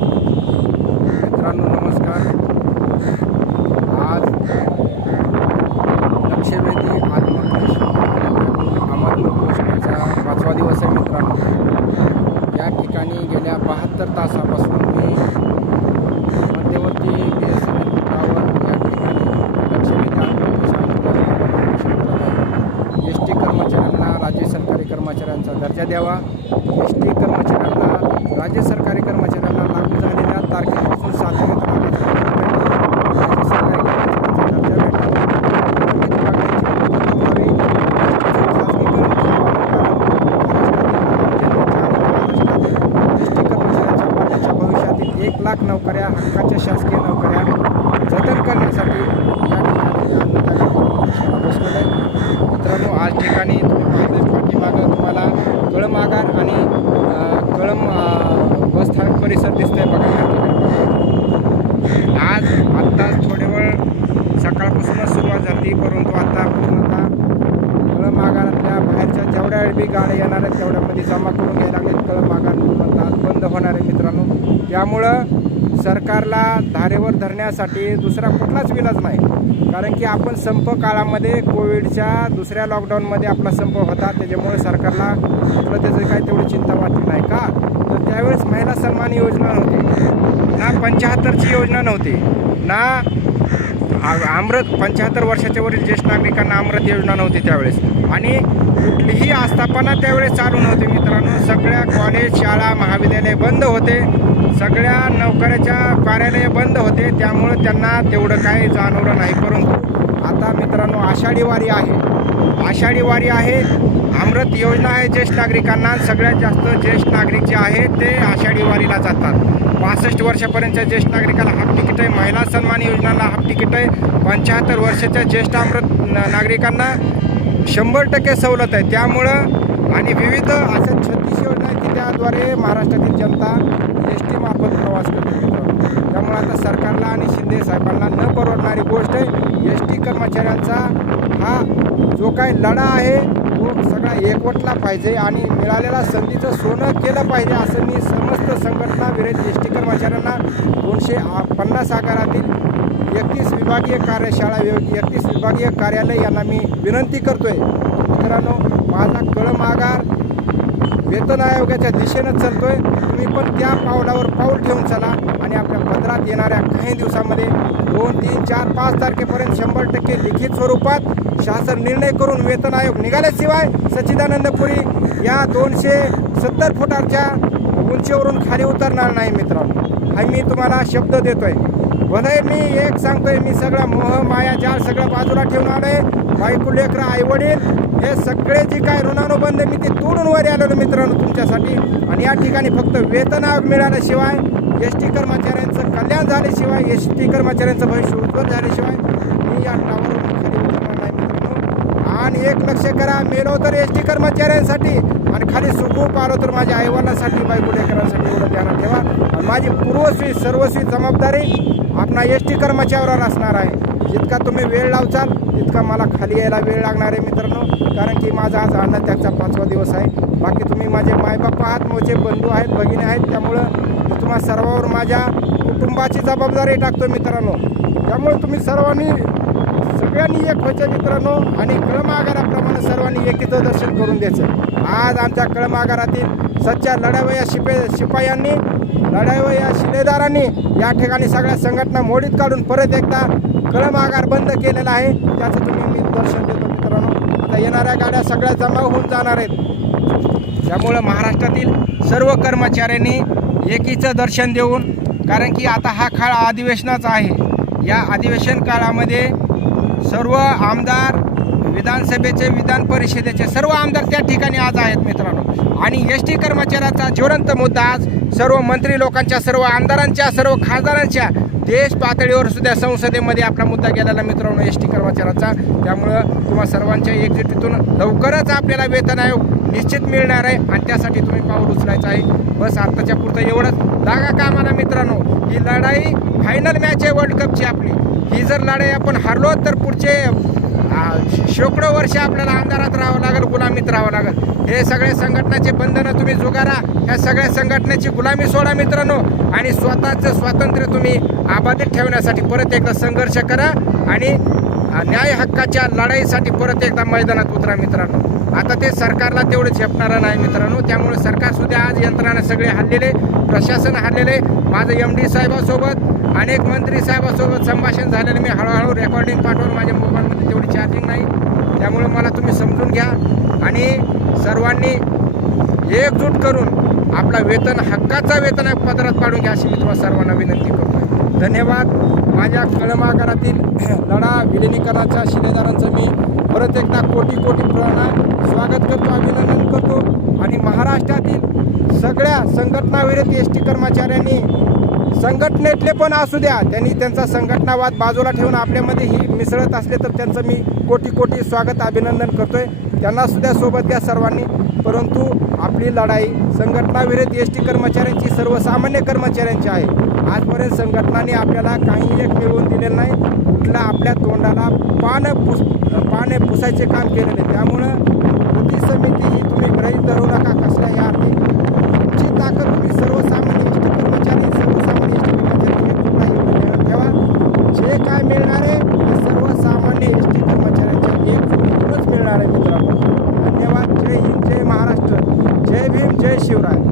मित्रांनो नमस्कार. आज लक्षवेधी आत्मकोश अमरकोशचा पाचवा दिवस आहे मित्रांनो. या ठिकाणी गेल्या बहात्तर तासापासून मी मध्यवर्ती बी एस एन या ठिकाणी लक्षवेधी आत्मकोश एस टी कर्मचाऱ्यांना राज्य सरकारी कर्मचाऱ्यांचा दर्जा द्यावा. एस टी कर्मचाऱ्यांना राज्य सरकार कर्मचाऱ्यांना लागू झालेल्या तारखेपासून सातव्या राज्य सरकारी कर्मचाऱ्यांचा दर्जा भेटावा प्रत्येक मागणीची पूर्तता व्हावी. खाजगीकरण थांबावं. कारण महाराष्ट्रातील एस टी कर्मचाऱ्यांच्या भविष्यातील एक लाख नोकऱ्या हक्काच्या शासकीय नोकऱ्या जतन करण्यासाठी या ठिकाणी अन्नदाता बसलेलं आहे मित्रांनो आज ठिकाणी तुम्ही पाठीमागं तुम्हाला कळमागार आणि कळम बसस्थानक बस परिसर दिसतंय बघा या ठिकाणी. आज आत्ताच थोडे वेळ सकाळपासूनच सुरुवात झाली परंतु आता पूर्णतः कळमागारातल्या बाहेरच्या जेवढ्या बी गाड्या येणार आहेत तेवढ्यामध्ये जमा करून घ्यायला लागले कळम आगार पूर्णतः बंद होणार आहे मित्रांनो. त्यामुळं सरकारला धारेवर धरण्यासाठी दुसरा कुठलाच विलाज नाही. कारण की आपण संप काळामध्ये कोविडच्या दुसऱ्या लॉकडाऊनमध्ये आपला संप होता. त्याच्यामुळे सरकारला कुठलं त्याचं काही तेवढी चिंता वाटली नाही का? तर त्यावेळेस महिला सन्मान योजना नव्हती. ना पंच्याहत्तरची योजना नव्हती. ना अमृत पंच्याहत्तर वर्षाच्या वरील ज्येष्ठ नागरिकांना अमृत योजना नव्हती त्यावेळेस. आणि कुठलीही आस्थापना त्यावेळेस चालू नव्हती मित्रांनो. सगळ्या कॉलेज शाळा महाविद्यालय बंद होते. सगळ्या नोकऱ्याच्या कार्यालय बंद होते त्यामुळं त्यांना तेवढं काही जाणवलं नाही. परंतु आता मित्रांनो आषाढी वारी आहे. आषाढी वारी आहे. अमृत योजना आहे ज्येष्ठ नागरिकांना. सगळ्यात जास्त ज्येष्ठ नागरिक जे आहेत ते आषाढी वारीला जातात. पासष्ट वर्षापर्यंतच्या ज्येष्ठ नागरिकाला हाफ तिकीट आहे. महिला सन्मान योजनाला हाफ तिकीट आहे. पंच्याहत्तर वर्षाच्या ज्येष्ठ अमृत नागरिकांना शंभर टक्के सवलत आहे. त्यामुळं आणि विविध अशा छत्तीस योजना आहेत की त्याद्वारे महाराष्ट्रातील जनता एस टी मार्फत प्रवास करते त्यामुळे आता सरकारला आणि शिंदे साहेबांना न परवडणारी गोष्ट आहे एस टी कर्मचाऱ्यांचा हा जो काही लढा आहे तो सगळा एकवटला पाहिजे आणि मिळालेल्या संधीचं सोनं केलं पाहिजे असं मी समस्त संघटना विरोध एस टी कर्मचाऱ्यांना दोनशे पन्नास आकारातील एकतीस विभागीय कार्यशाळा एकतीस विभागीय कार्यालय यांना मी विनंती करतोय. मित्रांनो माझा कळम आगार वेतन आयोगाच्या दिशेनं चालतोय. तुम्ही पण त्या पावलावर पाऊल ठेवून चला आणि आपल्या पदरात येणाऱ्या काही दिवसामध्ये दोन तीन चार पाच तारखेपर्यंत शंभर टक्के लिखित स्वरूपात शासन निर्णय करून वेतन आयोग निघाल्याशिवाय सच्चिदानंदपुरी या दोनशे सत्तर फुटाच्या उंचीवरून खाली उतरणार नाही मित्रांनो. हा मी तुम्हाला शब्द देतोय. भले मी एक सांगतोय मी सगळा मोह माया जाळ सगळं बाजूला ठेवून आलोय. बायको लेकरं आई वडील हे सगळे जे काय ऋणानुबंध मी ते तोडून वर आलेलो मित्रांनो तुमच्यासाठी. आणि या ठिकाणी फक्त वेतन आयोग मिळाल्याशिवाय एस टी कर्मचाऱ्यांचं कल्याण झाल्याशिवाय एस टी कर्मचाऱ्यांचं भविष्य उज्ज्वल झाल्याशिवाय मी या टावरवरून खाली उतरणार नाही मित्रांनो. आणि एक लक्ष करा मेलो तर एस टी कर्मचाऱ्यांसाठी आणि खाली सुखूप आलो तर माझ्या आईवडिलांसाठी बायको लेकरांसाठी एवढं ध्यानात ठेवा. आणि माझी पूर्वस्वी सर्वस्वी जबाबदारी आपला एस टी कर्मचाऱ्यावर असणार आहे. जितका तुम्ही वेळ लावचाल तितका मला खाली यायला वेळ लागणार आहे मित्रांनो. कारण की माझा आज अन्नत्यागचा पाचवा दिवस आहे. बाकी तुम्ही माझे मायबाप आहात माझे बंधू आहेत भगिनी आहेत. त्यामुळं मी तुम्हा सर्वांवर माझ्या कुटुंबाची जबाबदारी टाकतो मित्रांनो. त्यामुळे तुम्ही सर्वांनी सगळ्यांनी एक व्हायचं मित्रांनो. आणि कळम आगाराप्रमाणे सर्वांनी एकीचं दर्शन करून द्यायचं आज आमच्या कळम आगारातील सच्च्या लढावया शिपे शिपायांनी लढावया शिलेदारांनी या ठिकाणी सगळ्या संघटना मोडीत काढून परत एकदा कळम आगार बंद केलेला आहे. त्याचं तुम्ही मी दर्शन देतो मित्रांनो. आता येणाऱ्या गाड्या सगळ्या जमा होऊन जाणार आहेत. त्यामुळं महाराष्ट्रातील सर्व कर्मचाऱ्यांनी एकीचं दर्शन देऊन कारण की आता हा काळ अधिवेशनाचा आहे. या अधिवेशन काळामध्ये सर्व आमदार विधानसभेचे विधान परिषदेचे सर्व आमदार त्या ठिकाणी आज आहेत मित्रांनो. आणि एस टी कर्मचाऱ्याचा ज्वलंत मुद्दा आज सर्व मंत्री लोकांच्या सर्व आमदारांच्या सर्व खासदारांच्या देश पातळीवर सुद्धा संसदेमध्ये आपला मुद्दा गेलेला मित्रांनो एस टी कर्मचाऱ्यांचा. त्यामुळं तुम्हा सर्वांच्या एकजुटीतून लवकरच आपल्याला वेतन आयोग निश्चित मिळणार आहे आणि त्यासाठी तुम्ही पाऊल उचलायचं आहे. बस आत्ताच्या पुरतं एवढंच. लागा कामाला मित्रांनो ही लढाई फायनल मॅच आहे वर्ल्ड कपची आपली. ही जर लढाई आपण हारलो तर पुढचे शेकडो वर्ष आपल्याला अंधारात राहावं लागेल गुलामीत राहावं लागेल. हे सगळ्या संघटनाचे बंधनं तुम्ही जुगारा. या सगळ्या संघटनेची गुलामी सोडा मित्रांनो. आणि स्वतःचं स्वातंत्र्य तुम्ही आबाधित ठेवण्यासाठी परत एकदा संघर्ष करा आणि न्याय हक्काच्या लढाईसाठी परत एकदा मैदानात उतरा मित्रांनो. आता ते सरकारला तेवढं झेपणारं नाही मित्रांनो. त्यामुळे सरकारसुद्धा आज यंत्रणा सगळे हल्लेले प्रशासन हल्लेले. माझं एम डी साहेबासोबत अनेक मंत्री साहेबासोबत संभाषण झालेलं मी हळूहळू रेकॉर्डिंग पाठवून माझ्या मोबाईलमध्ये तेवढी चार्जिंग नाही. त्यामुळे मला तुम्ही समजून घ्या. आणि सर्वांनी एकजूट करून आपला वेतन हक्काचा वेतन पदरात पाडून घ्या अशी मी तुम्हाला सर्वांना विनंती करतो धन्यवाद. माझ्या कळमागारातील लढा विलिनीकरणाच्या शिलेदारांचं मी परत एकदा कोटी कोटी प्रणा स्वागत करतो अभिनंदन करतो. आणि महाराष्ट्रातील सगळ्या संघटनाविरत एस टी कर्मचाऱ्यांनी संघटनेतले पण असू द्या त्यांनी त्यांचा संघटनावाद बाजूला ठेवून आपल्यामध्ये ही मिसळत असले तर त्यांचं मी कोटी कोटी स्वागत अभिनंदन करतोय. त्यांना सुद्धा सोबत घ्या सर्वांनी. परंतु आपली लढाई संघटनाविरहित एस टी कर्मचाऱ्यांची सर्वसामान्य कर्मचाऱ्यांची आहे. आजपर्यंत संघटनाने आपल्याला काही एक मिळवून दिलेलं नाही. कुठलं आपल्या तोंडाला पान पुस पाने पुसायचे काम केलेले त्यामुळं कृती समिती ही तुम्ही ग्रहित धरू नका कसल्याही अर्थी. तुमची ताकद तुम्ही सर्वसामान्य शिवराय